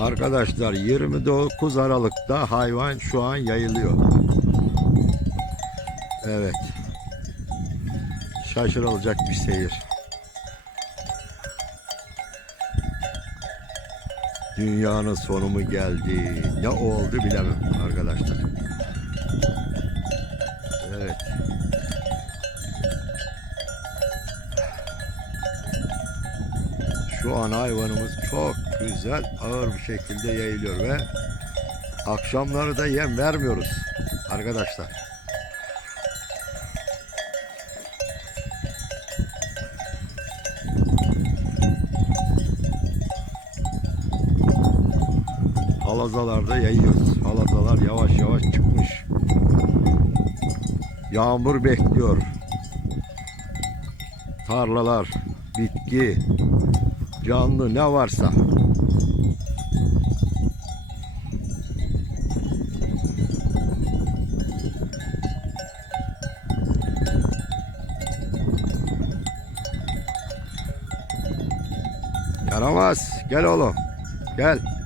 Arkadaşlar 29 Aralık'ta hayvan şu an yayılıyor. Evet. Şaşırılacak bir seyir. Dünyanın sonu mu geldi? Ne oldu bilemem arkadaşlar. Evet. Şu an hayvanımız çok güzel ağır bir şekilde yayılıyor ve akşamları da yem vermiyoruz arkadaşlar. Halazalarda yayıyoruz. Halazalar yavaş yavaş çıkmış. Yağmur bekliyor. Tarlalar, bitki, canlı ne varsa. Yaramaz. Gel oğlum. Gel.